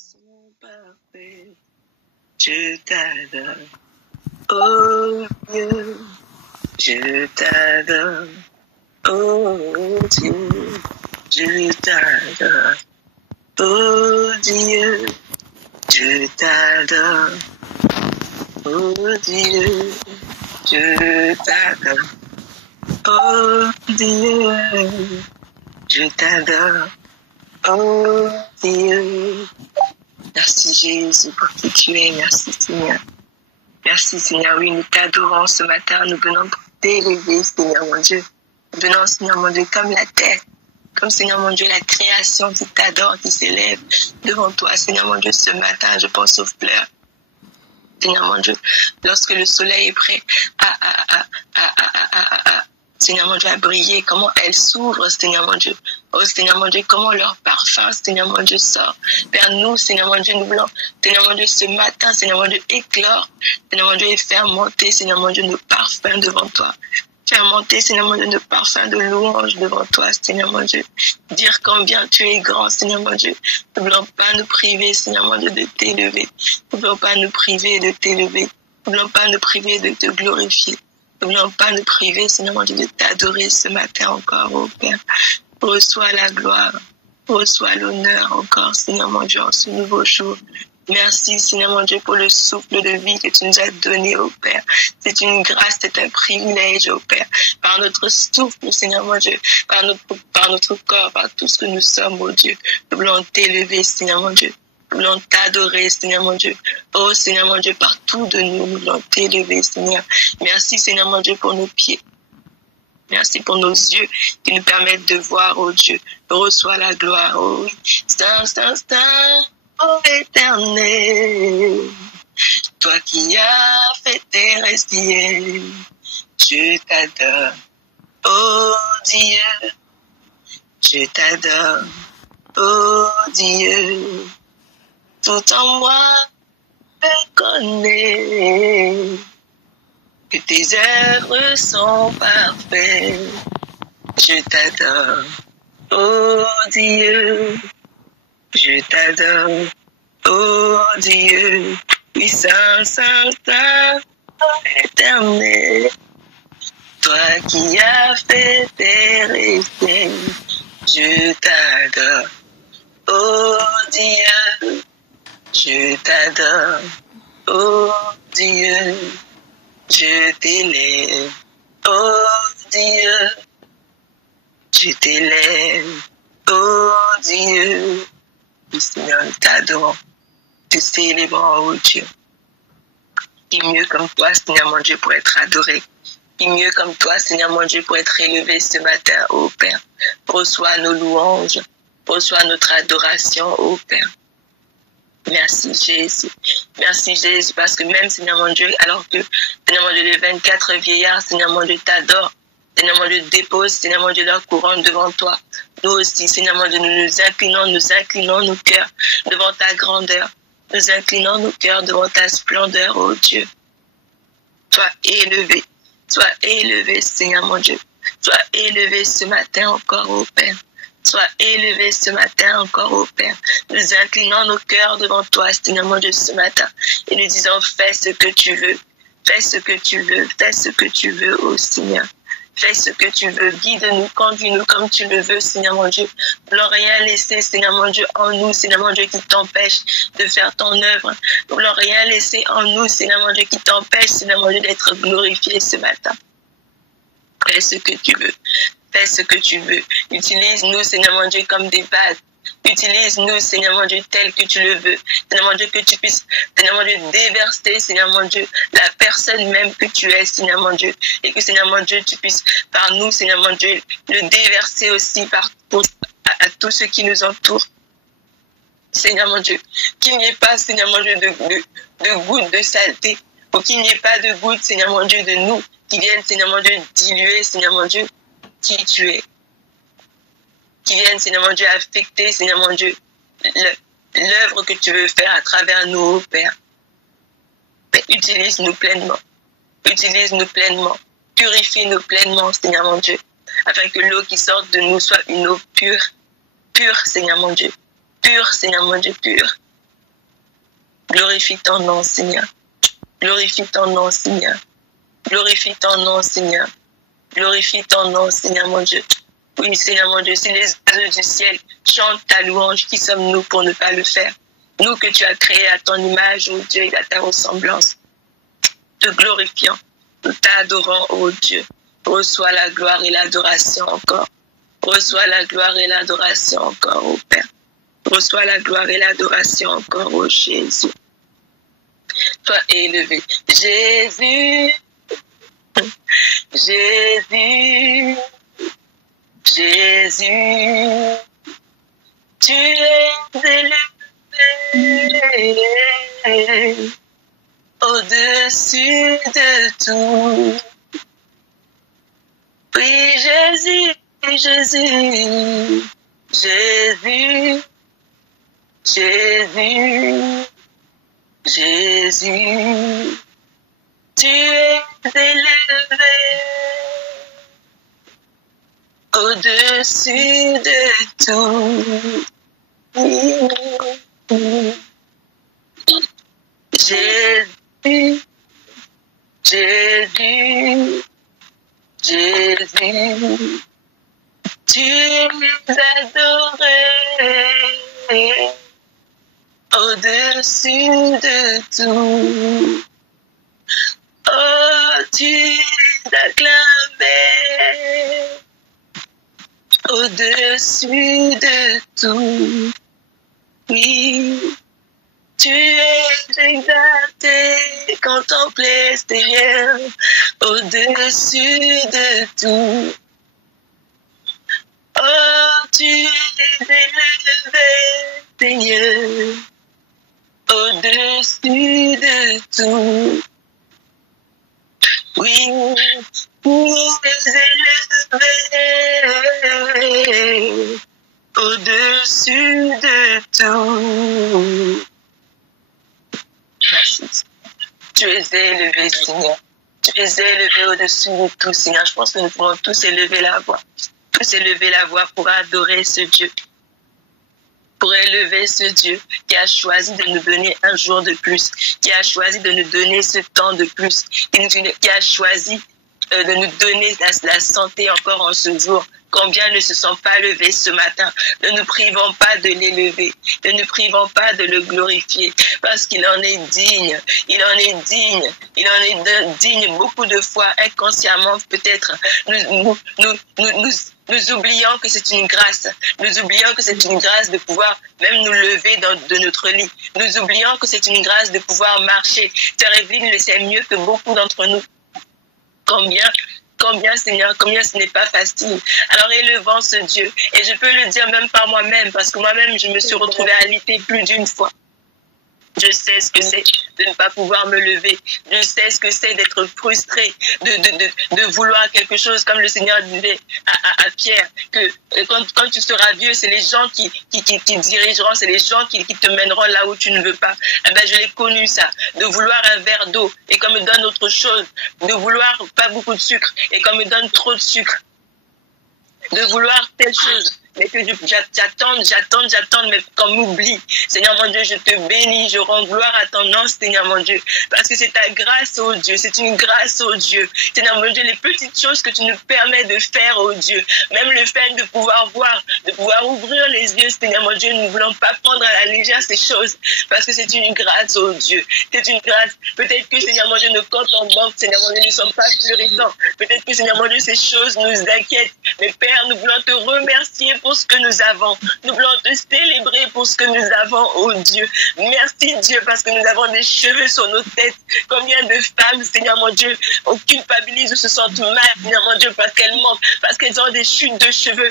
sont parfaits. Je t'adore, oh Dieu, je t'adore, oh Dieu, je t'adore, oh Dieu, je t'adore, oh Dieu, je t'adore, oh Dieu, je t'adore, oh Dieu. Merci Jésus pour qui tu es, merci Seigneur. Merci Seigneur, oui, nous t'adorons ce matin, nous venons pour t'élever Seigneur mon Dieu. Nous venons Seigneur mon Dieu comme la terre, comme Seigneur mon Dieu la création qui t'adore, qui s'élève devant toi Seigneur mon Dieu ce matin, je pense aux fleurs. Seigneur mon Dieu, lorsque le soleil est prêt Seigneur mon Dieu, à briller, comment elles s'ouvrent, Seigneur mon Dieu. Oh Seigneur mon Dieu, comment leur parfum, Seigneur mon Dieu, sort vers nous, Seigneur mon Dieu, nous voulons, Seigneur mon Dieu, ce matin, Seigneur mon Dieu, éclore, Seigneur mon Dieu, et faire monter, Seigneur mon Dieu, nos parfums devant toi. Faire monter, Seigneur mon Dieu, nos parfums de louange devant toi, Seigneur mon Dieu. Dire combien tu es grand, Seigneur mon Dieu. Ne voulons pas nous priver, Seigneur mon Dieu, de t'élever. Ne voulons pas nous priver de t'élever. Ne voulons pas nous priver de te glorifier. Ne voulons pas nous priver, Seigneur mon Dieu, de t'adorer ce matin encore, ô Père. Reçois la gloire, reçois l'honneur encore, Seigneur mon Dieu, en ce nouveau jour. Merci, Seigneur mon Dieu, pour le souffle de vie que tu nous as donné, ô Père. C'est une grâce, c'est un privilège, ô Père. Par notre souffle, Seigneur mon Dieu, par notre corps, par tout ce que nous sommes, ô Dieu. Nous voulons t'élever, Seigneur mon Dieu. Nous voulons t'adorer, Seigneur mon Dieu. Oh, Seigneur mon Dieu, partout de nous voulons t'élever, Seigneur. Merci, Seigneur mon Dieu, pour nos pieds. Merci pour nos yeux qui nous permettent de voir, oh Dieu. Reçois la gloire, oh oui. Saint, Saint, Saint, oh éternel. Toi qui as fait terre et ciel, je t'adore, oh Dieu. Je t'adore, oh Dieu. Tout en moi, je connais que tes œuvres sont parfaites. Je t'adore, oh Dieu. Je t'adore, oh Dieu. Puissant, saint, saint, oh éternel. Toi qui as fait terre et ciel, je t'adore, oh Dieu. Je t'adore, oh Dieu, je t'élève, oh Dieu, je t'élève, oh Dieu. Oui, Seigneur, nous t'adorons, te célébrons, oh Dieu. Qui mieux comme toi, Seigneur mon Dieu, pour être adoré. Qui mieux comme toi, Seigneur mon Dieu, pour être élevé ce matin, ô Père. Reçois nos louanges, reçois notre adoration, ô Père. Merci Jésus. Merci Jésus, parce que même, Seigneur mon Dieu, alors que, Seigneur mon Dieu, les 24 vieillards, Seigneur mon Dieu, t'adorent. Seigneur mon Dieu, dépose, Seigneur mon Dieu, leur couronne devant toi. Nous aussi, Seigneur mon Dieu, nous inclinons nos cœurs devant ta grandeur. Nous inclinons nos cœurs devant ta splendeur, ô Dieu. Sois élevé, Seigneur mon Dieu. Sois élevé ce matin encore, ô Père. Sois élevé ce matin encore, ô Père. Nous inclinons nos cœurs devant toi, Seigneur mon Dieu, ce matin. Et nous disons, fais ce que tu veux. Fais ce que tu veux. Fais ce que tu veux, ô Seigneur. Fais ce que tu veux. Guide-nous, conduis-nous comme tu le veux, Seigneur mon Dieu. Ne voulons rien laisser, Seigneur mon Dieu, en nous, Seigneur mon Dieu, qui t'empêche de faire ton œuvre. Ne voulons rien laisser en nous, Seigneur mon Dieu, qui t'empêche, Seigneur mon Dieu, d'être glorifié ce matin. Fais ce que tu veux. Fais ce que tu veux. Utilise-nous, Seigneur mon Dieu, comme des vases. Utilise-nous, Seigneur mon Dieu, tel que tu le veux. Seigneur mon Dieu, que tu puisses, Seigneur mon Dieu, déverser, Seigneur mon Dieu, la personne même que tu es, Seigneur mon Dieu. Et que, Seigneur mon Dieu, tu puisses, par nous, Seigneur mon Dieu, le déverser aussi à tous ceux qui nous entourent. Seigneur mon Dieu, qu'il n'y ait pas, Seigneur mon Dieu, de gouttes de saleté. Pour qu'il n'y ait pas de gouttes, Seigneur mon Dieu, de nous, qui viennent, Seigneur mon Dieu, diluer, Seigneur mon Dieu, qui tu es. Qui viennent, Seigneur mon Dieu, affecter, Seigneur mon Dieu, l'œuvre que tu veux faire à travers nous, Père. Mais utilise-nous pleinement. Utilise-nous pleinement. Purifie-nous pleinement, Seigneur mon Dieu, afin que l'eau qui sort de nous soit une eau pure. Pure, Seigneur mon Dieu. Pure, Seigneur mon Dieu, pure. Glorifie ton nom, Seigneur. Glorifie ton nom, Seigneur. Glorifie ton nom, Seigneur. Glorifie ton nom, Seigneur mon Dieu. Oui, Seigneur mon Dieu, si les oiseaux du ciel chantent ta louange, qui sommes-nous pour ne pas le faire? Nous que tu as créés à ton image, ô Dieu, et à ta ressemblance. Te glorifions, nous t'adorons, ô Dieu. Reçois la gloire et l'adoration encore. Reçois la gloire et l'adoration encore, ô Père. Reçois la gloire et l'adoration encore, ô Jésus. Sois élevé. Jésus, Jésus, Jésus, tu es élevé au-dessus de tout. Oui, Jésus, Jésus, Jésus, Jésus, Jésus, tu es élevé au-dessus de tout. Jésus, Jésus, Jésus, tu es adoré au-dessus de tout. Oh, tu es acclamé au-dessus de tout. Oui, tu es exalté, contemplé, Seigneur, au-dessus de tout. Oh, tu es élevé, Seigneur, au-dessus de tout. Oui, tu es élevé au-dessus de tout. Merci. Tu es élevé, Seigneur. Tu es élevé au-dessus de tout, Seigneur. Je pense que nous pouvons tous élever la voix. Tous élever la voix pour adorer ce Dieu. Pour élever ce Dieu qui a choisi de nous donner un jour de plus, qui a choisi de nous donner ce temps de plus, qui a choisi de nous donner la santé encore en ce jour. Combien ne se sont pas levés ce matin? Ne nous privons pas de l'élever, ne nous privons pas de le glorifier, parce qu'il en est digne, il en est digne, il en est digne. Beaucoup de fois, inconsciemment peut-être, nous oublions que c'est une grâce. Nous oublions que c'est une grâce de pouvoir même nous lever de notre lit. Nous oublions que c'est une grâce de pouvoir marcher. Sœur Evelyne le sait mieux que beaucoup d'entre nous. Combien, Seigneur, combien ce n'est pas facile. Alors élevons ce Dieu. Et je peux le dire même par moi-même, parce que moi-même, je me suis retrouvée alitée plus d'une fois. Je sais ce que c'est de ne pas pouvoir me lever. Je sais ce que c'est d'être frustré, de vouloir quelque chose, comme le Seigneur disait à Pierre, que quand tu seras vieux, c'est les gens qui dirigeront, c'est les gens qui te mèneront là où tu ne veux pas. Eh ben, je l'ai connu ça, de vouloir un verre d'eau et qu'on me donne autre chose, de vouloir pas beaucoup de sucre et qu'on me donne trop de sucre, de vouloir telle chose. Mais que j'attends, mais qu'on m'oublie. Seigneur mon Dieu, je te bénis, je rends gloire à ton nom, Seigneur mon Dieu, parce que c'est ta grâce, oh Dieu, c'est une grâce, oh Dieu. Seigneur mon Dieu, les petites choses que tu nous permets de faire, oh Dieu, même le fait de pouvoir voir, de pouvoir ouvrir les yeux, Seigneur mon Dieu, nous ne voulons pas prendre à la légère ces choses, parce que c'est une grâce, oh Dieu, c'est une grâce. Peut-être que, Seigneur mon Dieu, nos comptes en banque, Seigneur mon Dieu, ne sont pas florissants. Peut-être que, Seigneur mon Dieu, ces choses nous inquiètent. Mais Père, nous voulons te remercier pour ce que nous avons. Nous voulons te célébrer pour ce que nous avons, oh Dieu. Merci Dieu, parce que nous avons des cheveux sur nos têtes. Combien de femmes, Seigneur mon Dieu, on culpabilise ou se sentent mal, Seigneur mon Dieu, parce qu'elles manquent, parce qu'elles ont des chutes de cheveux.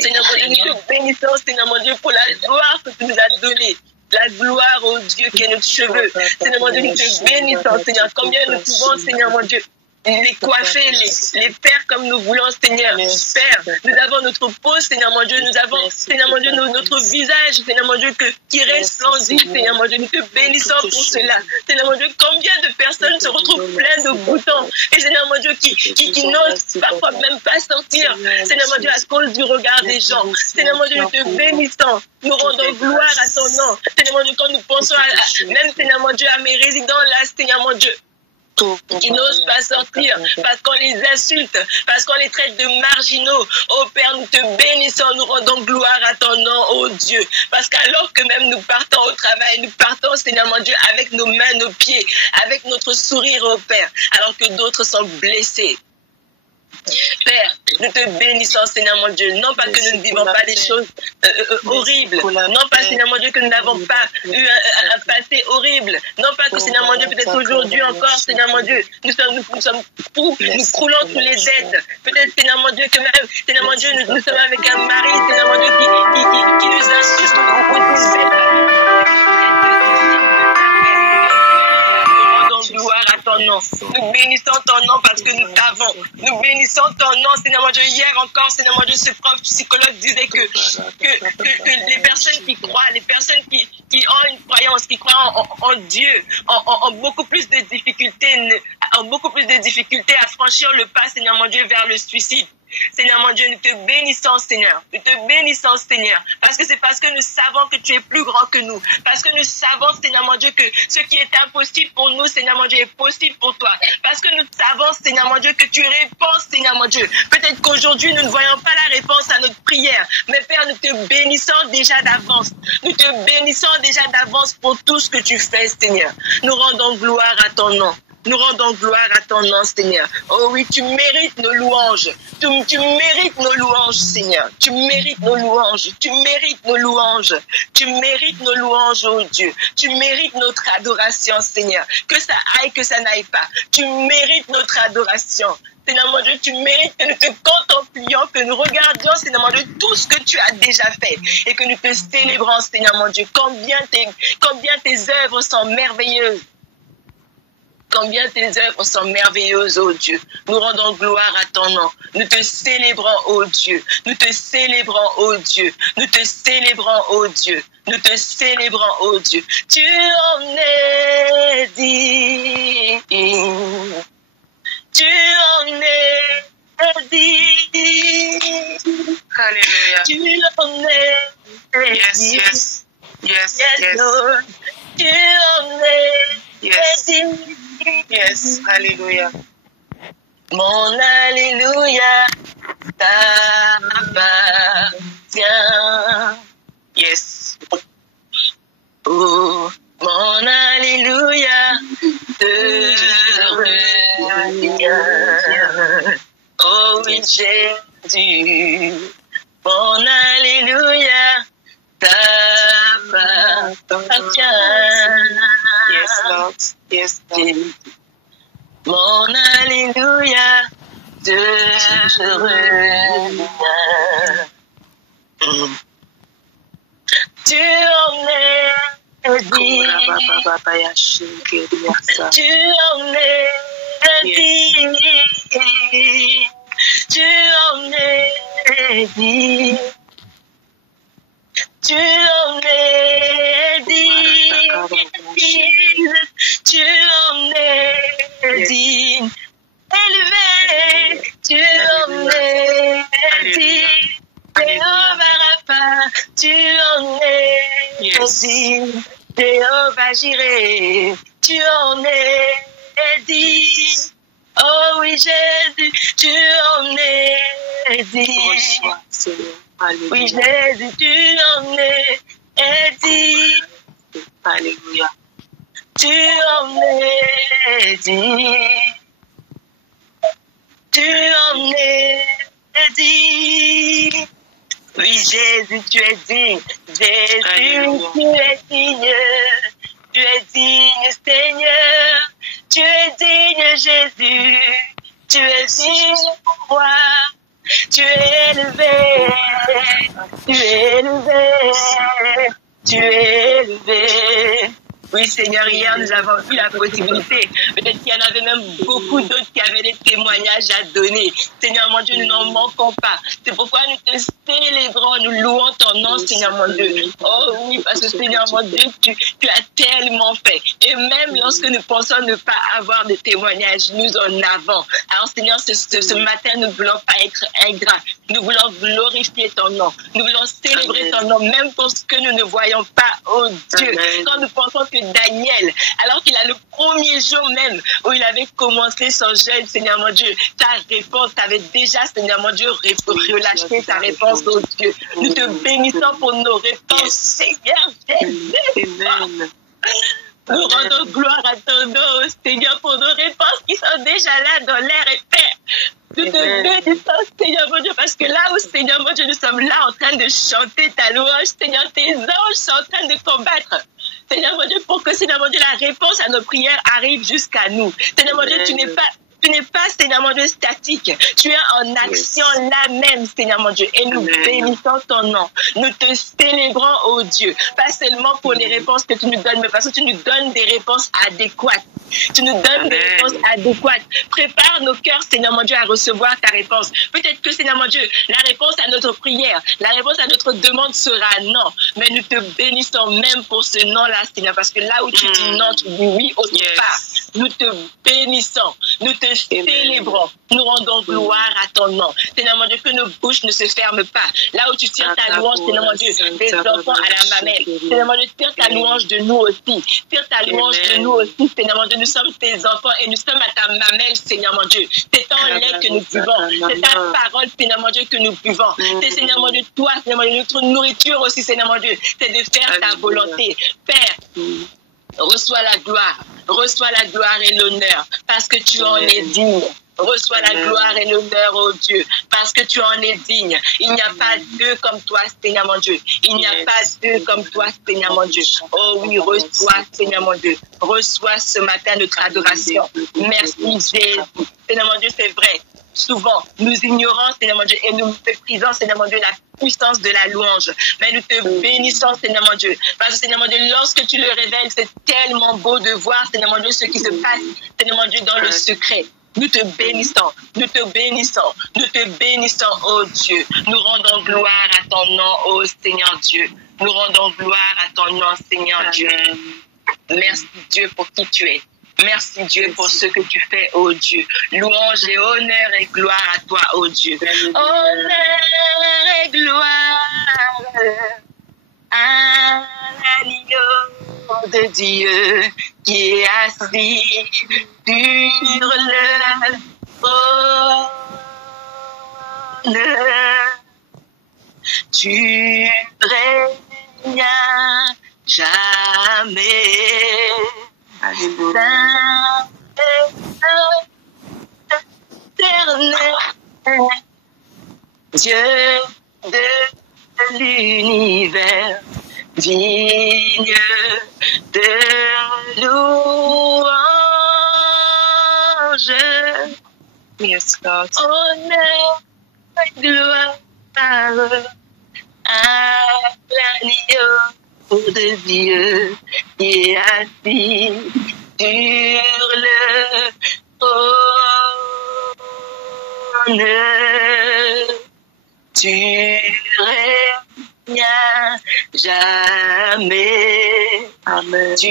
Seigneur mon Dieu, nous te bénissons, Seigneur mon Dieu, pour la gloire que tu nous as donnée. La gloire, oh Dieu, qui est notre cheveu. Seigneur mon Dieu, nous te bénissons, Seigneur. Combien nous pouvons, Seigneur mon Dieu, les coiffer, les faire comme nous voulons, Seigneur. Père, nous avons notre peau, Seigneur mon Dieu, nous avons, Seigneur mon Dieu, notre visage, Seigneur mon Dieu, qui resplendit, Seigneur mon Dieu, nous te bénissons pour cela. Seigneur mon Dieu, combien de personnes se retrouvent pleines de boutons, et Seigneur mon Dieu, qui n'osent parfois même pas sortir, Seigneur mon Dieu, à cause du regard des gens. Seigneur mon Dieu, nous te bénissons, nous rendons gloire à ton nom. Seigneur mon Dieu, quand nous pensons même, Seigneur mon Dieu, à mes résidents là, Seigneur mon Dieu, qui n'osent pas sortir parce qu'on les insulte, parce qu'on les traite de marginaux. Oh Père, nous te bénissons, nous rendons gloire à ton nom, oh Dieu. Parce qu'alors que même nous partons au travail, nous partons, Seigneur mon Dieu, avec nos mains, nos pieds, avec notre sourire, oh Père, alors que d'autres sont blessés. Père, nous te bénissons, Seigneur mon Dieu, non pas que nous ne vivons pas des choses horribles, non pas, Seigneur mon Dieu, que nous n'avons pas eu un passé horrible, non pas que, Seigneur mon Dieu, peut-être aujourd'hui encore, Seigneur mon Dieu, nous sommes fous, nous croulons sous les dettes, peut-être, Seigneur mon Dieu, que même, Seigneur mon Dieu, nous sommes avec un mari, Seigneur mon Dieu, qui nous insulte gloire à ton nom. Nous bénissons ton nom parce que nous t'avons. Nous bénissons ton nom, Seigneur mon Dieu. Hier encore, Seigneur mon Dieu, ce prof psychologue disait que les personnes qui croient, les personnes qui ont une croyance, qui croient en Dieu, ont beaucoup plus de difficultés, à franchir le pas, Seigneur mon Dieu, vers le suicide. Seigneur mon Dieu, nous te bénissons, Seigneur. Nous te bénissons, Seigneur. Parce que c'est parce que nous savons que tu es plus grand que nous. Parce que nous savons, Seigneur mon Dieu, que ce qui est impossible pour nous, Seigneur mon Dieu, est possible pour toi. Parce que nous savons, Seigneur mon Dieu, que tu réponds, Seigneur mon Dieu. Peut-être qu'aujourd'hui, nous ne voyons pas la réponse à notre prière. Mais Père, nous te bénissons déjà d'avance. Nous te bénissons déjà d'avance pour tout ce que tu fais, Seigneur. Nous rendons gloire à ton nom. Nous rendons gloire à ton nom, Seigneur. Oh oui, tu mérites nos louanges. Tu mérites nos louanges, Seigneur. Tu mérites nos louanges. Tu mérites nos louanges. Tu mérites nos louanges, oh Dieu. Tu mérites notre adoration, Seigneur. Que ça aille, que ça n'aille pas. Tu mérites notre adoration. Seigneur mon Dieu, tu mérites que nous te contemplions, que nous regardions, Seigneur mon Dieu, tout ce que tu as déjà fait et que nous te célébrons, Seigneur mon Dieu. Combien tes œuvres sont merveilleuses. Combien tes œuvres sont merveilleuses, oh Dieu. Nous rendons gloire à ton nom. Nous te célébrons, oh Dieu. Nous te célébrons, oh Dieu. Nous te célébrons, oh Dieu. Nous te célébrons, oh Dieu. Tu en es digne. Tu en es digne. Hallelujah. Tu en es digne. Yes. Lord. Tu en es digne. Yes, hallelujah. Mon alléluia t'appartient. Yes. Oh, mon alléluia te revient. Oh oui, Jésus, mon alléluia t'appartient. Yes, Lord. Yes, Lord. Mon alléluia te revient. Tu en es digne. Tu en es digne. Tu en es digne. Tu en es digne. Tu en es digne. Élevé, tu en es digne. Jéhovah Rapha, tu en es digne. Jéhovah Jireh, tu en es digne. Oh oui, Jésus, tu en es digne. Oui, Jésus, tu en es digne. Alléluia. Tu en es digne. Tu en es digne. Oui, Jésus, tu es digne. Jésus, Alléluia. tu es digne. Tu es digne, Seigneur. Tu es digne, Jésus. Tu es digne, roi. Tu es élevé. Tu es élevé. Tu es élevé. Oui, Seigneur, hier, nous avons eu la possibilité. Peut-être qu'il y en avait même beaucoup d'autres qui avaient des témoignages à donner. Seigneur, mon Dieu, nous n'en manquons pas. C'est pourquoi nous te célébrons, nous louons ton nom, Seigneur, mon Dieu. Oh oui, parce que, Seigneur, mon Dieu, tu as tellement fait. Et même lorsque nous pensons ne pas avoir de témoignages, nous en avons. Alors, Seigneur, ce matin, nous ne voulons pas être ingrats. Nous voulons glorifier ton nom. Nous voulons célébrer ton nom, même pour ce que nous ne voyons pas, oh Dieu. Quand nous pensons que Daniel, alors qu'il a le premier jour même où il avait commencé son jeûne, Seigneur mon Dieu, ta réponse, tu avais déjà, Seigneur mon Dieu, relâché ta réponse, oh Dieu. Nous te bénissons pour nos réponses, Seigneur Jésus. Amen. Nous rendons gloire à ton nom, Seigneur, pour nos réponses qui sont déjà là dans l'air et terre. Nous te bénissons, Seigneur mon Dieu, parce que là où, Seigneur mon Dieu, nous sommes là en train de chanter ta louange, Seigneur, tes anges sont en train de combattre. Seigneur mon Dieu, pour que, Seigneur mon Dieu, la réponse à nos prières arrive jusqu'à nous. Seigneur mon Dieu, tu n'es pas, Seigneur mon Dieu, statique. Tu es en action là même, Seigneur mon Dieu. Et nous bénissons ton nom. Nous te célébrons, oh Dieu. Pas seulement pour les réponses que tu nous donnes, mais parce que tu nous donnes des réponses adéquates. Tu nous donnes des réponses adéquates. Prépare nos cœurs, Seigneur mon Dieu, à recevoir ta réponse. Peut-être que, Seigneur mon Dieu, la réponse à notre prière, la réponse à notre demande sera non. Mais nous te bénissons même pour ce non-là, Seigneur. Parce que là où tu dis non, tu dis oui autre part. Nous te bénissons, nous te célébrons, nous rendons gloire à ton nom. Seigneur mon Dieu, que nos bouches ne se ferment pas. Là où tu tires ta louange, Seigneur mon Dieu, des enfants à la mamelle. Seigneur mon Dieu, tire ta louange de nous aussi. Tire ta louange de nous aussi, Seigneur mon Dieu. Nous sommes tes enfants et nous sommes à ta mamelle, Seigneur mon Dieu. C'est ton lait que nous buvons. C'est ta parole, Seigneur mon Dieu, que nous buvons. C'est, Seigneur mon Dieu, toi, Seigneur mon Dieu, notre nourriture aussi, Seigneur mon Dieu. C'est de faire ta volonté. Père, reçois la gloire et l'honneur, parce que tu en es digne. Reçois la gloire et l'honneur, oh Dieu, parce que tu en es digne. Il n'y a pas deux comme toi, Seigneur mon Dieu. Il n'y a pas deux comme toi, Seigneur mon Dieu. Oh oui, reçois, Seigneur mon Dieu. Reçois ce matin notre adoration. Merci, Jésus. Seigneur mon Dieu, c'est vrai. Souvent, nous ignorons, Seigneur mon Dieu, et nous méprisons, Seigneur mon Dieu, la puissance de la louange. Mais nous te bénissons, Seigneur mon Dieu. Parce que, Seigneur mon Dieu, lorsque tu le révèles, c'est tellement beau de voir, Seigneur mon Dieu, ce qui se passe, Seigneur mon Dieu, dans le secret. Nous te bénissons, nous te bénissons, nous te bénissons, oh Dieu. Nous rendons gloire à ton nom, oh Seigneur Dieu. Nous rendons gloire à ton nom, Seigneur Dieu. Merci Dieu pour qui tu es. Merci Dieu pour ce que tu fais, oh Dieu. Louange et honneur et gloire à toi, oh Dieu. Honneur et gloire à l'agneau de Dieu qui est assis sur le trône. Tu règnes jamais. Saint éternel, Dieu de l'univers, digne de louange. Yes, God. Honneur et gloire à l'agneau de Dieu qui est assis sur le trône. Tu règnes jamais. Amen. Tu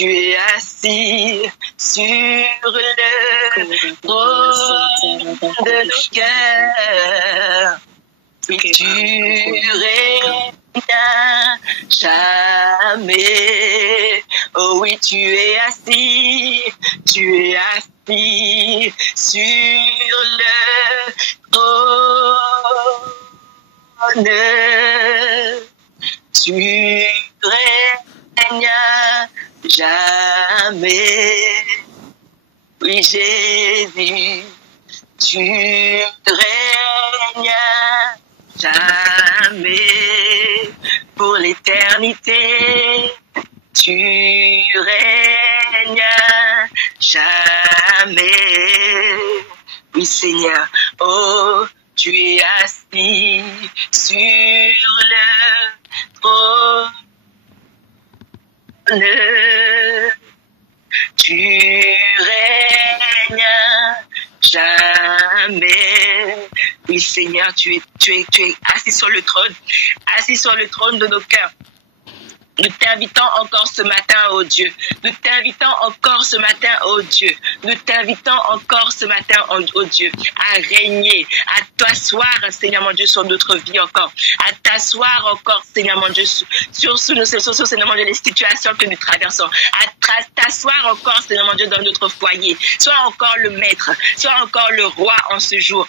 es assis sur le trône de nos cœurs. Oui, tu règnes jamais. Oh oui, tu es assis sur le trône. Tu règnes jamais. Oui, Jésus, tu règnes jamais pour l'éternité. Tu règnes jamais. Oui, Seigneur, oh, tu es assis sur le trône. Tu règnes jamais. Oui, Seigneur, tu es assis sur le trône de nos cœurs. Nous t'invitons encore ce matin, oh Dieu. Nous t'invitons encore ce matin, oh Dieu. Nous t'invitons encore ce matin, oh Dieu, à régner, à t'asseoir, Seigneur mon Dieu, sur notre vie encore. À t'asseoir encore, Seigneur mon Dieu, sur Seigneur mon Dieu, les situations que nous traversons. À t'asseoir encore, Seigneur mon Dieu, dans notre foyer. Sois encore le maître, sois encore le roi en ce jour.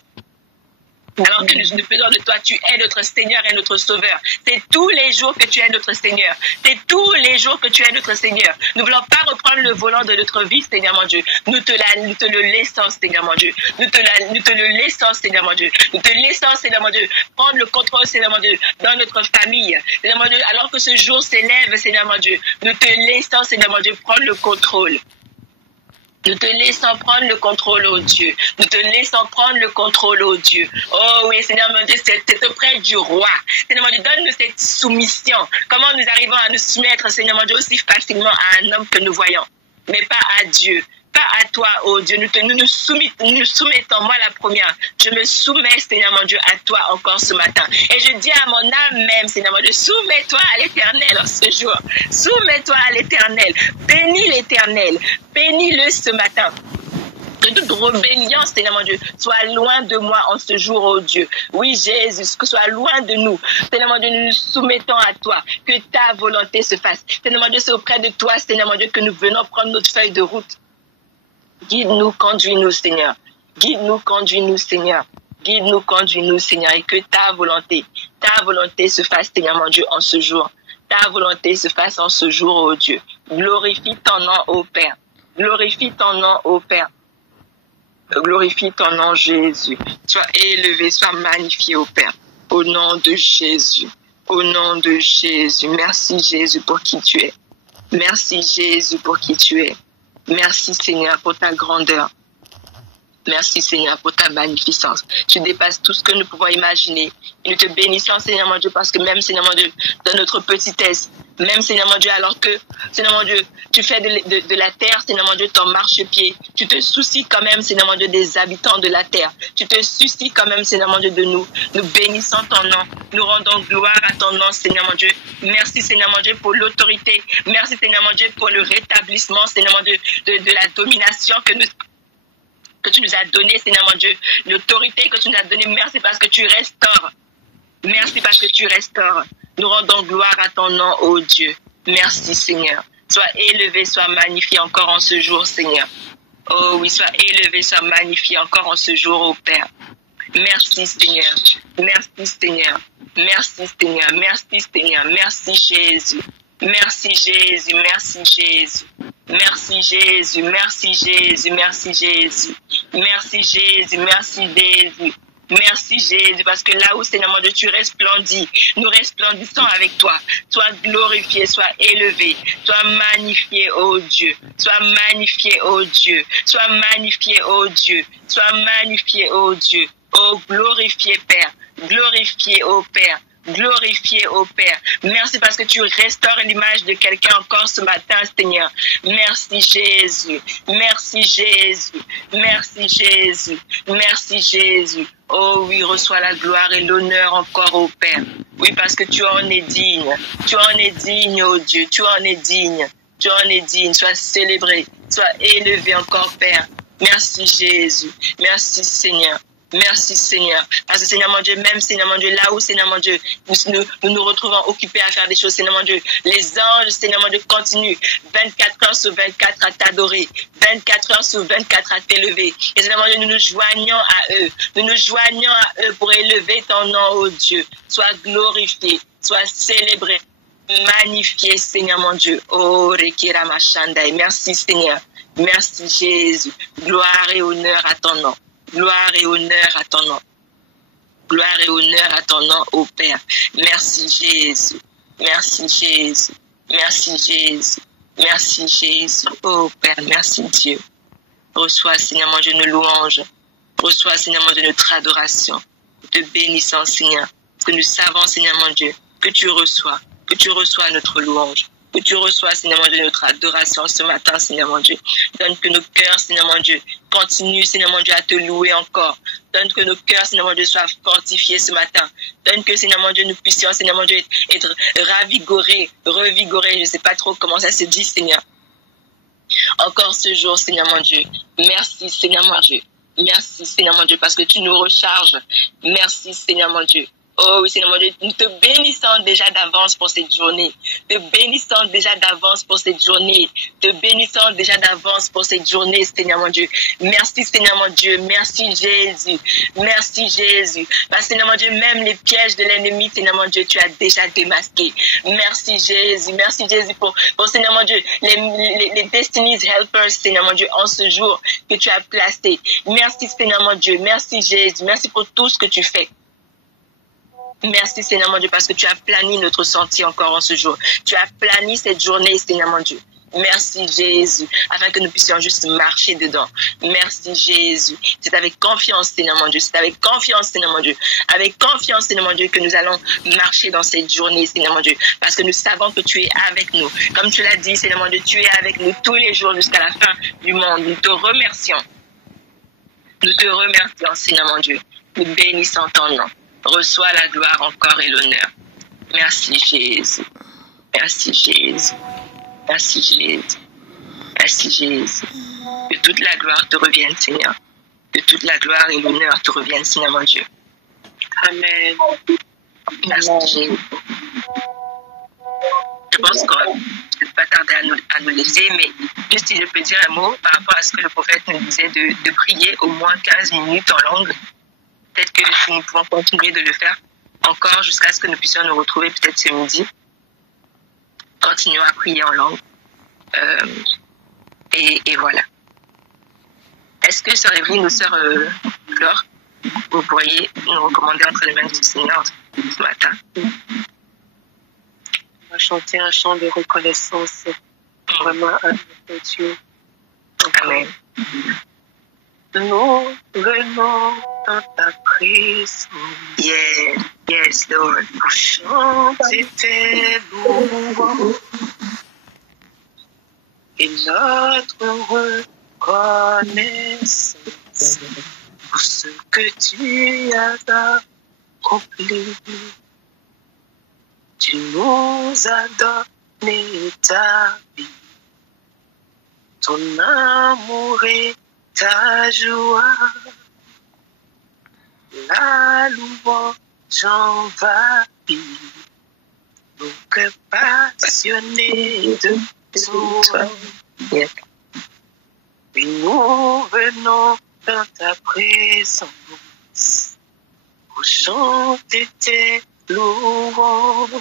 Alors que nous faisons de toi, tu es notre Seigneur et notre Sauveur. C'est tous les jours que tu es notre Seigneur. C'est tous les jours que tu es notre Seigneur. Nous ne voulons pas reprendre le volant de notre vie, Seigneur mon Dieu. Nous te le laissons, Seigneur mon Dieu. Nous te le laissons, Seigneur mon Dieu. Nous te laissons, Seigneur mon Dieu, prendre le contrôle, Seigneur mon Dieu, dans notre famille. Seigneur mon Dieu, alors que ce jour s'élève, Seigneur mon Dieu, nous te laissons, Seigneur mon Dieu, prendre le contrôle. Nous te laissons prendre le contrôle, oh Dieu. Nous te laissons prendre le contrôle, oh Dieu. Oh oui, Seigneur mon Dieu, c'est auprès du roi. Seigneur mon Dieu, donne-nous cette soumission. Comment nous arrivons à nous soumettre, Seigneur mon Dieu, aussi facilement à un homme que nous voyons, mais pas à Dieu. Pas à toi, oh Dieu. Nous nous soumettons, moi la première. Je me soumets, Seigneur mon Dieu, à toi encore ce matin. Et je dis à mon âme même, Seigneur mon Dieu, soumets-toi à l'Éternel en ce jour. Soumets-toi à l'Éternel. Bénis l'Éternel. Bénis-le ce matin. Que toute rébellion, Seigneur mon Dieu, soit loin de moi en ce jour, oh Dieu. Oui, Jésus, que soit loin de nous. Seigneur mon Dieu, nous nous soumettons à toi. Que ta volonté se fasse. Seigneur mon Dieu, c'est auprès de toi, Seigneur mon Dieu, que nous venons prendre notre feuille de route. Guide-nous, conduis-nous, Seigneur. Guide-nous, conduis-nous, Seigneur. Guide-nous, conduis-nous, Seigneur. Et que ta volonté se fasse, Seigneur mon Dieu, en ce jour. Ta volonté se fasse en ce jour, ô Dieu. Glorifie ton nom, ô Père. Glorifie ton nom, ô Père. Glorifie ton nom, Jésus. Sois élevé, sois magnifié, ô Père. Au nom de Jésus. Au nom de Jésus. Merci, Jésus, pour qui tu es. Merci, Jésus, pour qui tu es. Merci, Seigneur, pour ta grandeur. Merci, Seigneur, pour ta magnificence. Tu dépasses tout ce que nous pouvons imaginer. Et nous te bénissons, Seigneur mon Dieu, parce que même, Seigneur mon Dieu, dans notre petitesse, même, Seigneur mon Dieu, alors que, Seigneur mon Dieu, tu fais de la terre, Seigneur mon Dieu, ton marchepied. Tu te soucies quand même, Seigneur mon Dieu, des habitants de la terre. Tu te soucies quand même, Seigneur mon Dieu, de nous. Nous bénissons ton nom. Nous rendons gloire à ton nom, Seigneur mon Dieu. Merci, Seigneur mon Dieu, pour l'autorité. Merci, Seigneur mon Dieu, pour le rétablissement, Seigneur mon Dieu, de la domination que tu nous as donné, Seigneur mon Dieu, l'autorité que tu nous as donnée. Merci parce que tu restaures. Merci parce que tu restaures. Nous rendons gloire à ton nom, ô Dieu. Merci, Seigneur. Sois élevé, sois magnifié encore en ce jour, Seigneur. Oh oui, sois élevé, sois magnifié encore en ce jour, ô Père. Merci, Seigneur. Merci, Seigneur. Merci, Seigneur. Merci, Seigneur. Merci, Jésus. Merci Jésus, merci Jésus. Merci Jésus, merci Jésus, merci Jésus. Merci Jésus, merci Jésus. Merci Jésus, parce que là où, Seigneur mon Dieu, tu resplendis, nous resplendissons avec toi. Sois glorifié, sois élevé, sois magnifié, ô Dieu. Sois magnifié, ô Dieu. Sois magnifié, ô Dieu. Sois magnifié, ô Dieu. Oh, glorifié Père, glorifié, ô Père. Glorifié au Père. Merci parce que tu restaures l'image de quelqu'un encore ce matin, Seigneur. Merci Jésus. Merci Jésus. Merci Jésus. Merci Jésus. Oh oui, reçois la gloire et l'honneur encore au Père. Oui, parce que tu en es digne. Tu en es digne, oh Dieu. Tu en es digne. Tu en es digne. Sois célébré. Sois élevé encore, Père. Merci Jésus. Merci Seigneur. Merci Seigneur. Parce que Seigneur mon Dieu, même Seigneur mon Dieu, là où Seigneur mon Dieu, nous retrouvons occupés à faire des choses, Seigneur mon Dieu, les anges, Seigneur mon Dieu, continuent 24 heures sur 24 à t'adorer, 24 heures sur 24 à t'élever. Et Seigneur mon Dieu, nous nous joignons à eux. Nous nous joignons à eux pour élever ton nom, ô Dieu. Sois glorifié, sois célébré, magnifié, Seigneur mon Dieu. Oh, Rekira Machandai. Merci Seigneur. Merci Jésus. Gloire et honneur à ton nom. Gloire et honneur à ton nom. Gloire et honneur à ton nom, ô Père. Merci Jésus. Merci Jésus. Merci Jésus. Merci Jésus. Oh Père, merci Dieu. Reçois, Seigneur mon Dieu, nos louanges. Reçois, Seigneur mon Dieu, notre adoration. Te bénissons, Seigneur. Parce que nous savons, Seigneur mon Dieu, que tu reçois notre louange. Que tu reçois, Seigneur mon Dieu, notre adoration ce matin, Seigneur mon Dieu. Donne que nos cœurs, Seigneur mon Dieu, continuent, Seigneur mon Dieu, à te louer encore. Donne que nos cœurs, Seigneur mon Dieu, soient fortifiés ce matin. Donne que, Seigneur mon Dieu, nous puissions, Seigneur mon Dieu, être ravigorés, revigorés. Je ne sais pas trop comment ça se dit, Seigneur. Encore ce jour, Seigneur mon Dieu. Merci, Seigneur mon Dieu. Merci, Seigneur mon Dieu, parce que tu nous recharges. Merci, Seigneur mon Dieu. Oh oui, Seigneur mon Dieu, nous te bénissons déjà d'avance pour cette journée. Te bénissons déjà d'avance pour cette journée. Te bénissons déjà d'avance pour cette journée, Seigneur mon Dieu. Merci, Seigneur mon Dieu. Merci, Jésus. Merci, Jésus. Parce que, Seigneur mon Dieu, même les pièges de l'ennemi, Seigneur mon Dieu, tu as déjà démasqué. Merci, Jésus. Merci, Jésus, pour Seigneur mon Dieu, les Destiny's Helpers, Seigneur mon Dieu, en ce jour que tu as placé. Merci, Seigneur mon Dieu. Merci, Jésus. Merci pour tout ce que tu fais. Merci, Seigneur mon Dieu, parce que tu as plani notre sentier encore en ce jour. Tu as plani cette journée, Seigneur mon Dieu. Merci, Jésus, afin que nous puissions juste marcher dedans. Merci, Jésus. C'est avec confiance, Seigneur mon Dieu. C'est avec confiance, Seigneur mon Dieu. Avec confiance, Seigneur mon Dieu, que nous allons marcher dans cette journée, Seigneur mon Dieu. Parce que nous savons que tu es avec nous. Comme tu l'as dit, Seigneur mon Dieu, tu es avec nous tous les jours jusqu'à la fin du monde. Nous te remercions. Nous te remercions, Seigneur mon Dieu. Nous bénissons ton nom. Reçois la gloire encore et l'honneur. Merci, Jésus. Merci, Jésus. Merci, Jésus. Merci, Jésus. Que toute la gloire te revienne, Seigneur. Que toute la gloire et l'honneur te reviennent, Seigneur mon Dieu. Amen. Merci, Jésus. Je pense qu'on ne peut pas tarder à nous laisser, mais juste si je peux dire un mot par rapport à ce que le prophète nous disait de prier au moins 15 minutes en langue. Peut-être que si nous pouvons continuer de le faire encore jusqu'à ce que nous puissions nous retrouver peut-être ce midi. Continuons à prier en langue. Et voilà. Est-ce que serez-vous, nos sœurs Flore, vous pourriez nous recommander entre les mains du Seigneur ce matin? On va chanter un chant de reconnaissance vraiment à notre Dieu. Amen. Nous venons dans ta présence. Yes, Lord. Pour chanter tes louanges et notre reconnaissance pour ce que tu as accompli. Tu nous as donné ta vie, ton amour et ta joie. La louange envahit nos cœurs passionnés de toi. Yes. Puis nous venons dans ta présence pour chanter tes louanges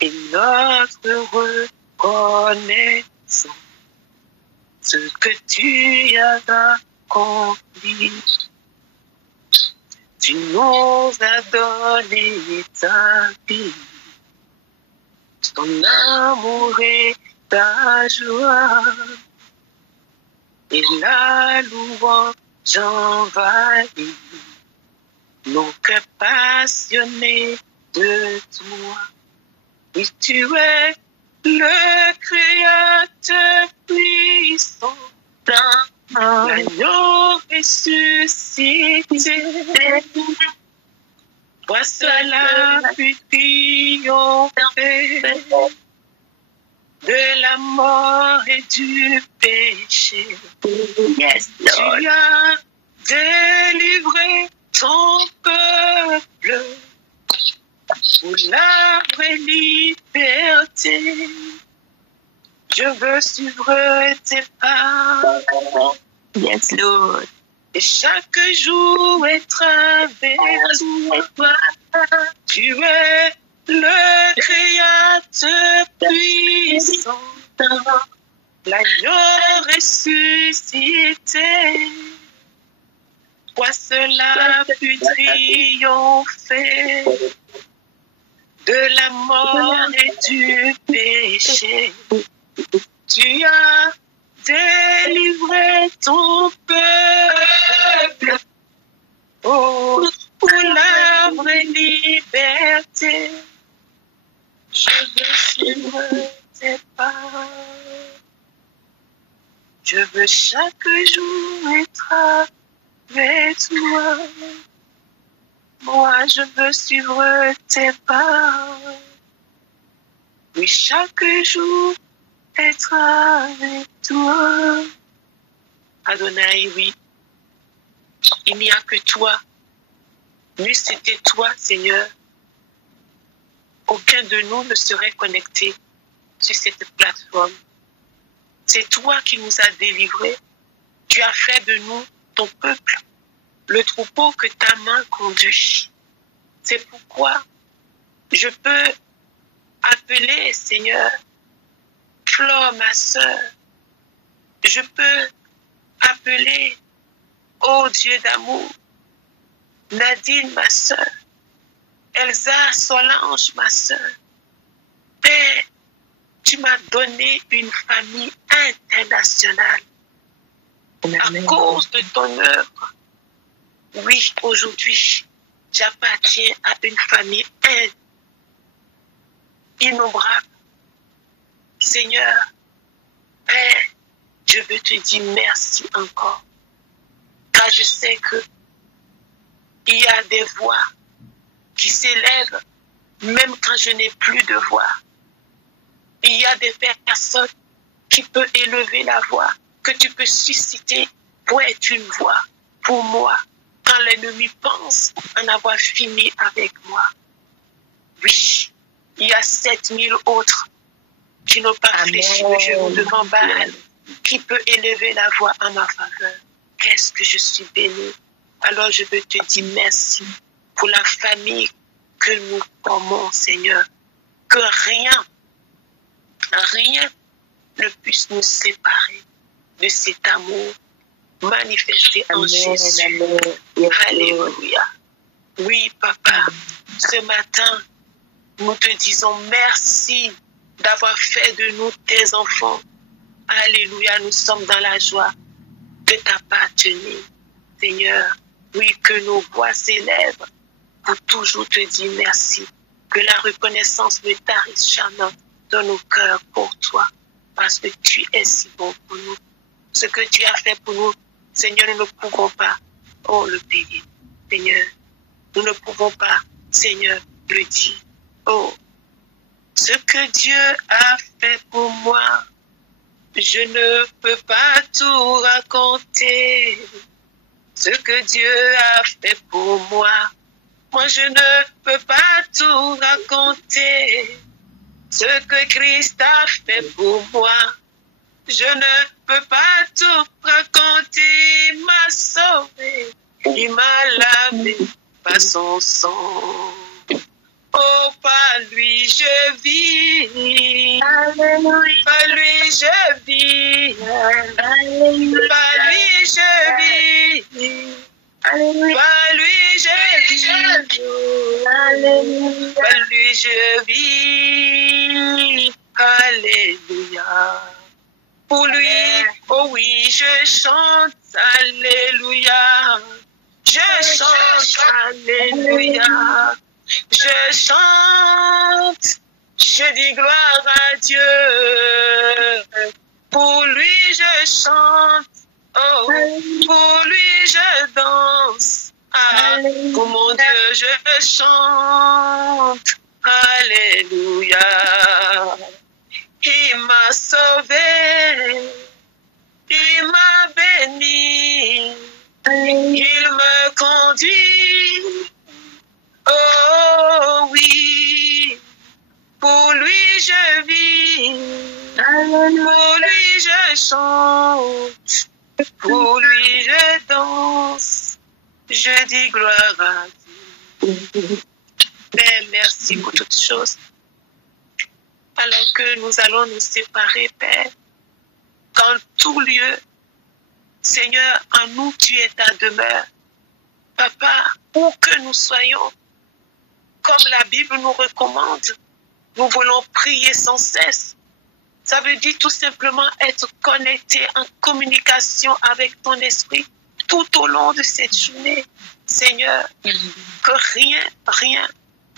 et notre reconnaissance, ce que tu as accompli. Tu nous as donné ta vie, ton amour et ta joie, et la louange envahit nos cœurs passionnés de toi. Et tu es le Créateur puissant, l'agneau ressuscité. Toi seul as pu triompher de la mort et du péché. Yes, Lord. Tu as délivré ton peuple pour la vraie liberté. Je veux suivre tes pas. Yes, Lord. Et chaque jour être avec toi. Tu es le Créateur puissant, l'agneau ressuscité. Toi seul as pu triompher de la mort et du péché. Tu as délivré ton peuple, oh, pour la vraie liberté. Je veux suivre tes pas. Je veux chaque jour être Mais toi, moi je veux suivre tes pas. Oui, chaque jour, être avec toi. Adonai, oui, il n'y a que toi. Lui, c'était toi, Seigneur. Aucun de nous ne serait connecté sur cette plateforme. C'est toi qui nous as délivrés. Tu as fait de nous ton peuple, le troupeau que ta main conduit. C'est pourquoi je peux appeler, Seigneur, Flore, ma sœur. Je peux appeler, ô Dieu d'amour, Nadine, ma sœur. Elsa, Solange, ma sœur. Père, tu m'as donné une famille internationale. À cause de ton œuvre, oui, aujourd'hui, j'appartiens à une famille innombrable. Seigneur, Père, je veux te dire merci encore. Car je sais que il y a des voix qui s'élèvent même quand je n'ai plus de voix. Il y a des personnes qui peuvent élever la voix, que tu peux susciter pour être une voix pour moi, quand l'ennemi pense en avoir fini avec moi. Oui, il y a 7000 autres qui n'ont pas fléchi le genou devant Baal, qui peut élever la voix en ma faveur. Qu'est-ce que je suis bénie. Alors je veux te dire merci pour la famille que nous formons, Seigneur. Que rien ne puisse nous séparer de cet amour manifesté en Jésus. Alléluia. Oui, Papa, ce matin, nous te disons merci d'avoir fait de nous tes enfants. Alléluia, nous sommes dans la joie de t'appartenir, Seigneur. Oui, que nos voix s'élèvent pour toujours te dire merci. Que la reconnaissance ne tarisse jamais dans nos cœurs pour toi, parce que tu es si bon pour nous. Ce que tu as fait pour nous, Seigneur, nous ne pouvons pas, le payer. Seigneur, nous ne pouvons pas, Seigneur, le dire. Ce que Dieu a fait pour moi, je ne peux pas tout raconter. Ce que Dieu a fait pour moi, je ne peux pas tout raconter. Ce que Christ a fait pour moi, je ne peux pas tout raconter. Il m'a sauvé, il m'a lavé par son sang. Oh, par lui je vis, par lui je vis, par lui je vis, par lui je vis, par lui je vis. Alléluia. Pour lui, oh oui, je chante, alléluia. Je chante, alléluia. Je chante, je dis gloire à Dieu. Pour lui je chante, pour lui je danse. Pour mon Dieu je chante, alléluia. Il m'a sauvé, il m'a béni, il me conduit. Oh oui, pour lui je vis, pour lui je chante, pour lui je danse, je dis gloire à Dieu. Père, merci pour toutes choses. Alors que nous allons nous séparer, Père, dans tout lieu, Seigneur, en nous tu es ta demeure. Papa, où que nous soyons, comme la Bible nous recommande, nous voulons prier sans cesse. Ça veut dire tout simplement être connecté en communication avec ton esprit tout au long de cette journée. Seigneur, que rien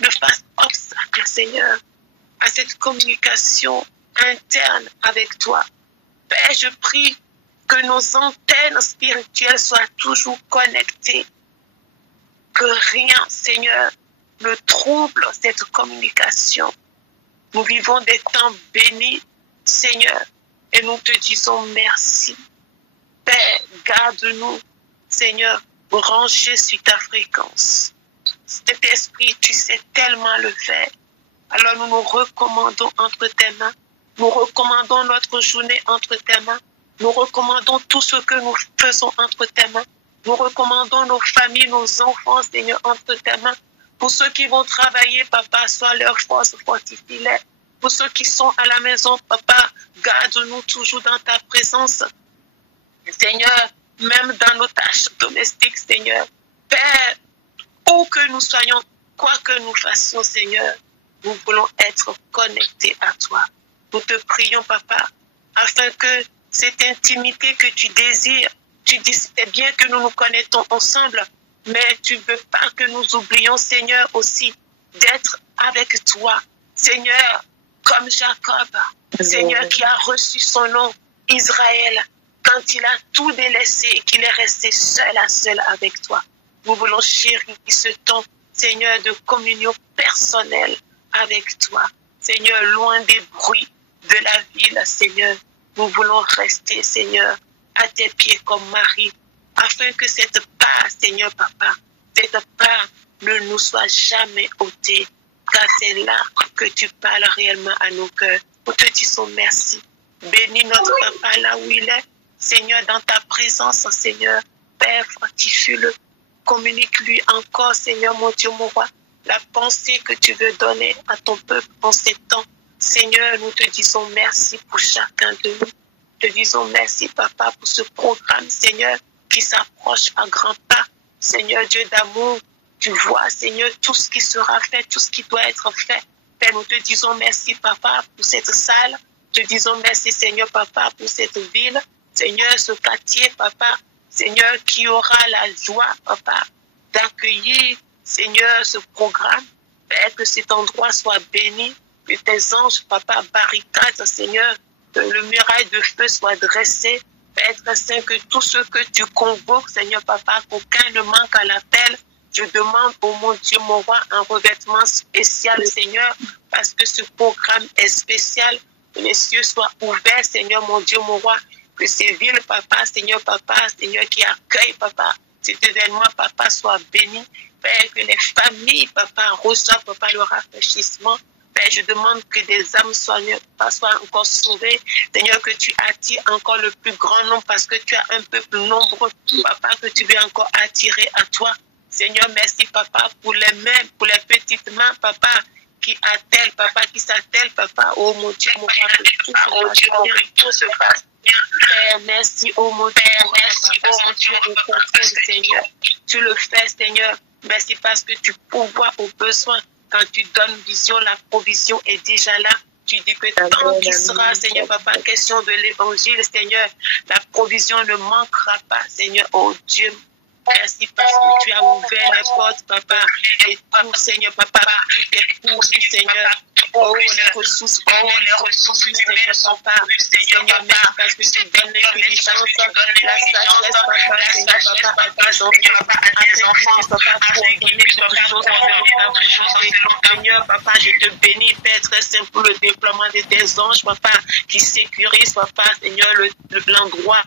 ne fasse obstacle, Seigneur, à cette communication interne avec toi. Père, je prie que nos antennes spirituelles soient toujours connectées, que rien, Seigneur, ne trouble cette communication. Nous vivons des temps bénis, Seigneur, et nous te disons merci. Père, garde-nous, Seigneur, branchés sur ta fréquence. Cet esprit, tu sais tellement le faire. Alors nous nous recommandons entre tes mains. Nous recommandons notre journée entre tes mains. Nous recommandons tout ce que nous faisons entre tes mains. Nous recommandons nos familles, nos enfants, Seigneur, entre tes mains. Pour ceux qui vont travailler, Papa, sois leur force, fortifie-les. Pour ceux qui sont à la maison, Papa, garde-nous toujours dans ta présence. Seigneur, même dans nos tâches domestiques, Seigneur. Père, où que nous soyons, quoi que nous fassions, Seigneur, nous voulons être connectés à toi. Nous te prions, Papa, afin que cette intimité que tu désires, tu dis, c'est bien que nous nous connaissons ensemble, mais tu veux pas que nous oublions, Seigneur, aussi d'être avec toi. Seigneur, comme Jacob, Seigneur qui a reçu son nom, Israël, quand il a tout délaissé et qu'il est resté seul à seul avec toi. Nous voulons chérir ce temps, Seigneur, de communion personnelle avec toi. Seigneur, loin des bruits de la ville, Seigneur, nous voulons rester, Seigneur, à tes pieds comme Marie, afin que cette part, Seigneur Papa, cette part ne nous soit jamais ôtée, car c'est là que tu parles réellement à nos cœurs. Nous te disons merci. Bénis notre Papa là où il est, Seigneur, dans ta présence, Seigneur. Père, fortifie-le. Communique-lui encore, Seigneur, mon Dieu, mon roi, la pensée que tu veux donner à ton peuple en ces temps. Seigneur, nous te disons merci pour chacun de nous. Te disons merci, Papa, pour ce programme, Seigneur, qui s'approche à grands pas. Seigneur, Dieu d'amour, tu vois, Seigneur, tout ce qui sera fait, tout ce qui doit être fait. Père, nous te disons merci, Papa, pour cette salle. Te disons merci, Seigneur, Papa, pour cette ville. Seigneur, ce quartier, Papa, Seigneur, qui aura la joie, Papa, d'accueillir, Seigneur, ce programme. Père, que cet endroit soit béni, que tes anges, Papa, barricadent, Seigneur, que le muraille de feu soit dressé. Père très saint, que tout ce que tu convoques, Seigneur, Papa, qu'aucun ne manque à l'appel. Je demande au mon Dieu, mon roi, un revêtement spécial, Seigneur, parce que ce programme est spécial. Que les cieux soient ouverts, Seigneur, mon Dieu, mon roi. Que ces villes, Papa, Seigneur, qui accueillent, Papa, cet événement, Papa, soit béni. Père, que les familles, Papa, reçoivent, Papa, le rafraîchissement. Père, je demande que des âmes soient encore sauvées. Seigneur, que tu attires encore le plus grand nombre parce que tu as un peuple nombreux, Papa, que tu veux encore attirer à toi. Seigneur, merci, Papa, pour les mains, pour les petites mains, Papa, qui attellent, Papa, qui s'attellent, Papa. Oh mon Dieu, mon Papa, que tout se passe bien. Père, merci, oh mon Père, merci, oh mon Dieu, au contrôle, Seigneur. Tu le fais, Seigneur. Merci parce que tu pourvois aux besoins. Quand tu donnes vision, la provision est déjà là. Tu dis que tant qu'il sera, Seigneur, Papa, question de l'évangile, Seigneur, la provision ne manquera pas, Seigneur, oh Dieu. Merci parce que tu as ouvert les portes, Papa, et tout, Seigneur, Papa, tout est pourvu, Seigneur. Oh, les ressources humaines sont pas, Seigneur, merci parce que tu donnes l'intelligence, la sagesse, Papa, Seigneur, Papa, à tes enfants, Papa, pour donner quelque chose en Seigneur, Papa, je te bénis, Père, très simple, pour le déploiement de tes anges, Papa, qui sécurisent, Papa, Seigneur, l'endroit.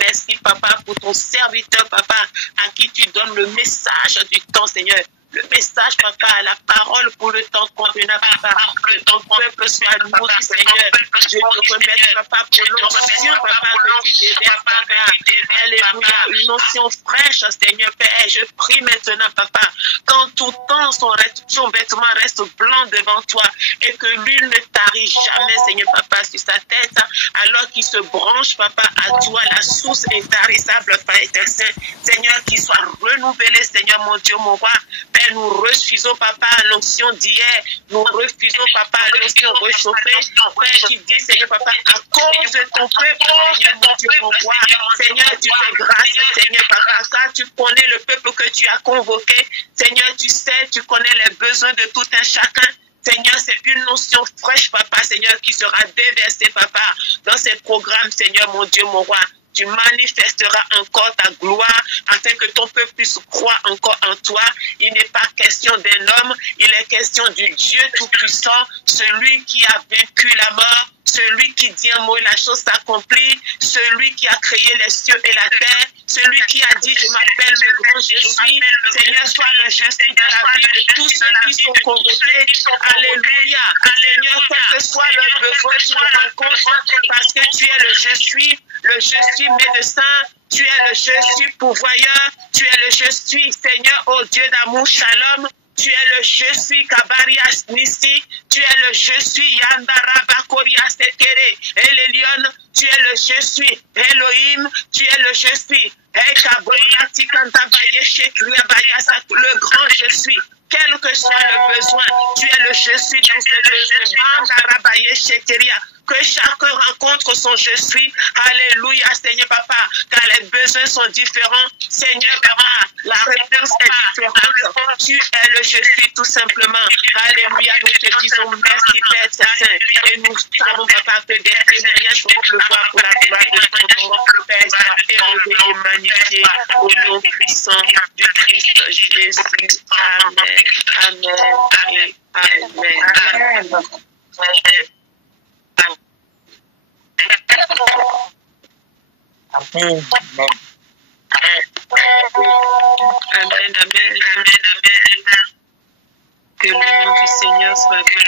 Merci, Papa, pour ton serviteur, Papa, à qui tu donnes le message du temps, Seigneur. Le message, Papa, la parole pour le temps convenable, Papa, que ton peuple soit nourri, Seigneur. Je te remercie, Papa, pour l'onction, Papa, que tu déverses, Papa. Alléluia, une onction fraîche, Seigneur, Père. Je prie maintenant, Papa, quand tout temps, son vêtement reste blanc devant toi et que l'huile ne tarit jamais, Seigneur, Papa, sur sa tête, alors qu'il se branche, Papa, à toi, la source intarissable, Père éternel. Seigneur, qu'il soit renouvelé, Seigneur, mon Dieu, mon roi. Père, nous refusons, Papa, l'onction d'hier. Nous refusons, Papa, l'onction réchauffée. Père, qui dit, Seigneur, Papa, à cause de ton peuple, Seigneur, mon Dieu, mon roi. Seigneur, tu fais grâce, Seigneur, Papa, car tu connais le peuple que tu as convoqué. Seigneur, tu sais, tu connais les besoins de tout un chacun. Seigneur, c'est une notion fraîche, Papa, Seigneur, qui sera déversée, Papa, dans ces programmes, Seigneur, mon Dieu, mon roi. tu manifesteras encore ta gloire afin que ton peuple puisse croire encore en toi. Il n'est pas question d'un homme, il est question du Dieu Tout-Puissant, celui qui a vaincu la mort, celui qui dit un mot et la chose s'accomplit, celui qui a créé les cieux et la terre, celui qui a dit je m'appelle le grand je suis. Seigneur, sois le je suis dans la vie de tous ceux qui sont convoqués. Alléluia. Seigneur, quel que soit leur besoin, tu le rencontres parce que tu es le je suis médecin, tu es le je suis pourvoyeur, tu es le je suis Seigneur, ô Dieu d'amour, shalom. Tu es le je suis Kabarias Nissi, tu es le je suis Yandaraba Koria Sekere, Elelion, tu es le je suis Elohim, tu es le je suis Ekaboria Tikantabaye Shekria Bayasa, le grand je suis. Quel que soit le besoin, tu es le je suis dans ce besoin. Que chacun rencontre son je suis. Alléluia, Seigneur Papa, car les besoins sont différents. Seigneur Papa, la réponse est différente. Tu es le je suis tout simplement. Alléluia, nous te disons merci Père Saint. Et nous savons Papa que des témoignages vont pleuvoir pour la gloire de ton nom. Père, sois élevé et magnifié au nom puissant du Christ Jésus. Amen. Amen. Amen. Amen. Amen. Amen, amen, amen. Que le nom du Seigneur soit béni.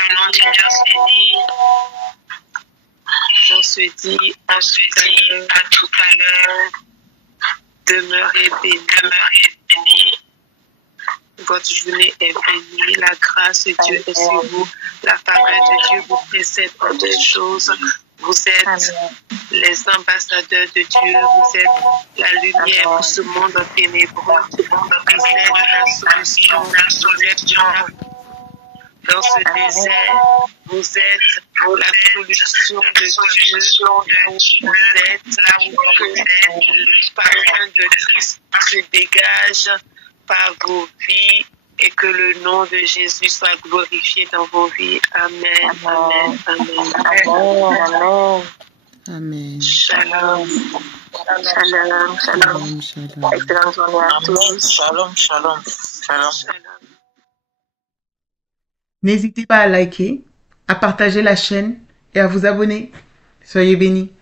On se dit à tout à l'heure. Demeurez bénis. Votre journée est bénie. La grâce de Dieu est sur vous. La faveur de Dieu vous précède en toutes choses. Vous êtes les ambassadeurs de Dieu. Vous êtes la lumière pour ce monde ténébreux. Vous êtes la solution. Vous êtes dans ce désert. Vous êtes la solution de Dieu. Vous êtes là où le parfum de Christ se dégage par vos vies. Et que le nom de Jésus soit glorifié dans vos vies. Amen. Amen. Amen. Amen. Amen. Shalom. Shalom. Shalom. Shalom. Excellente journée à tous. Shalom, shalom, shalom. N'hésitez pas à liker, à partager la chaîne et à vous abonner. Soyez bénis.